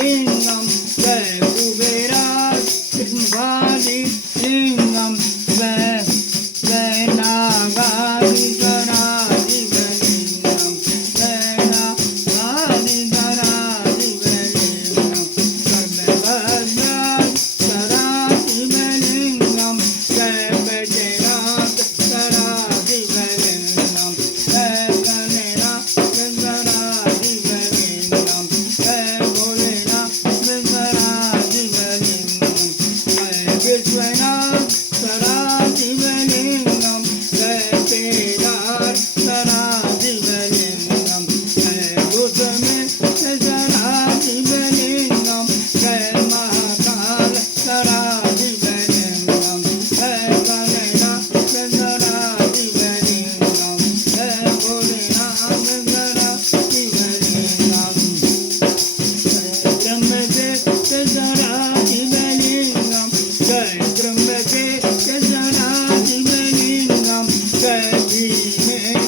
Lingam, Jai Kubera, Krishmavadi, Lingam, Jai Jai Nagadi Garadi Lingam, Jai Nagadi Garadi Lingam, Sarvabhadra Saradi Lingam, Jai Bajranath Saradi Lingam, Jai Ganera Saradi Lingam, Jai Vishwanath Saradi Lingam, Jai Kedar Saradi Lingam, Jai Goswami Saradi Lingam, Jai Mahakal Saradi Lingam, Jai Ganera Saradi Lingam, Jai Bholenath Saradi Lingam, Jai Brahmadev Saradi Lingam, Jai Brahmake Saradi Lingam, Jai Bhime